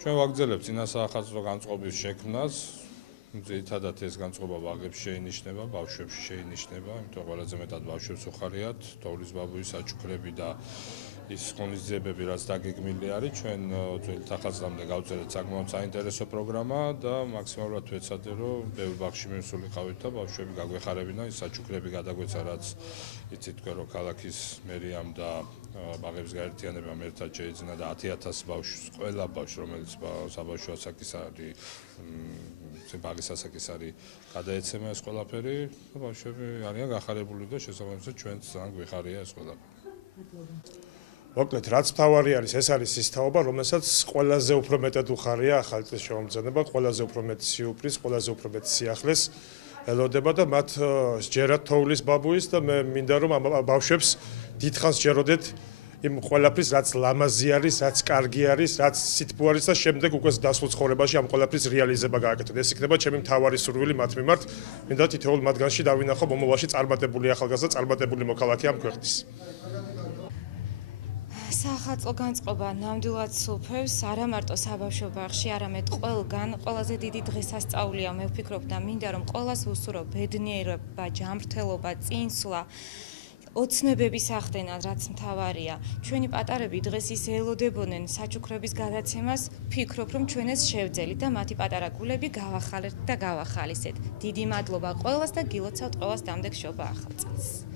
ჩვენ ვაგრძელებთ წინასახელმწიფო განწყობის შექმნას. ძირითადად ეს განწყობა ვაგებში შეინიშნება, ბავშვებში შეინიშნება, იმიტომ ყველაზე მეტად ბავშვებს უხარიათ თოვლის ბაბუის საჩუქრები და ის ღონისძიებები, რაც დაგეგმილი არის. ჩვენ ახალწლამდე გავწერეთ საკმაოდ საინტერესო პროგრამა და მაქსიმალურად ვეცადე, რომ ბევრ ბაღში მივსულიყავით და ბავშვები გაგვეხარებინა ის საჩუქრები გადაგვეცა, რაც იცით თქვენ, რომ ქალაქის მერიამ და ბაღების გაერთიანებამ ერთად შეიძინა და 10,000 ბავშვს, ყველა ბავშვს, რომელიც საბავშვო ასაკის არის, ბაღის ასაკის არის, გადაეცემა ეს ყველაფერი და ბავშვები არიან გახარებული და შესაბამისად ჩვენც ძალიან გვეხარია ეს ყველაფერი. მოკლედ, რაც მთავარი არის, ეს არის ის თაობა, რომელსაც ყველაზე უფრო მეტად უხარია ახალი წლის შემოქმედება, ყველაზე უფრო მეტ სიუპრიზს, ყველაზე უფრო მეტ სიახლეს ელოდება და მათ სჯერათ თოვლის ბაბუის და მე მინდა რომ ამ ბავშვებს დიდხანს სჯეროდეთ იმ ყველაფრის, რაც ლამაზი არის, რაც კარგი არის, რაც სითბო არის და შემდეგ უკვე დასულ ცხოვრებაში ამ ყველაფრის რეალიზება გააკეთოთ. ეს იქნება ჩემი მთავარი სურვილი მათ მიმართ. მინდა თითოეულ მათგანში დავინახო მომავალში წარმატებული ახალგაზრდა, წარმატებული მოქალაქე ამ ქვეყნის. სახალხო განწყობა ნამდვილად სულფევს არა მარტო საბავშვო ბაღში, არამედ ყველგან. ყველაზე დიდი დღესასწაულია, მე ვფიქრობ და მინდა რომ ყველას ვუსურვო ბედნიერება, ჯანმრთელობა, წინსვლა. ოცნებების ახდენა, რაც მთავარია. ჩვენი პატარები დღეს ისე ელოდებოდნენ საჩუქრების გადაცემას, ვფიქრობ რომ ჩვენ ეს შევძელით და მათი პატარა გულები გავახალეთ და გავახალისეთ. დიდი მადლობა ყველას და გილოცავთ ყველას დამდეგ შობა ახალ წელს.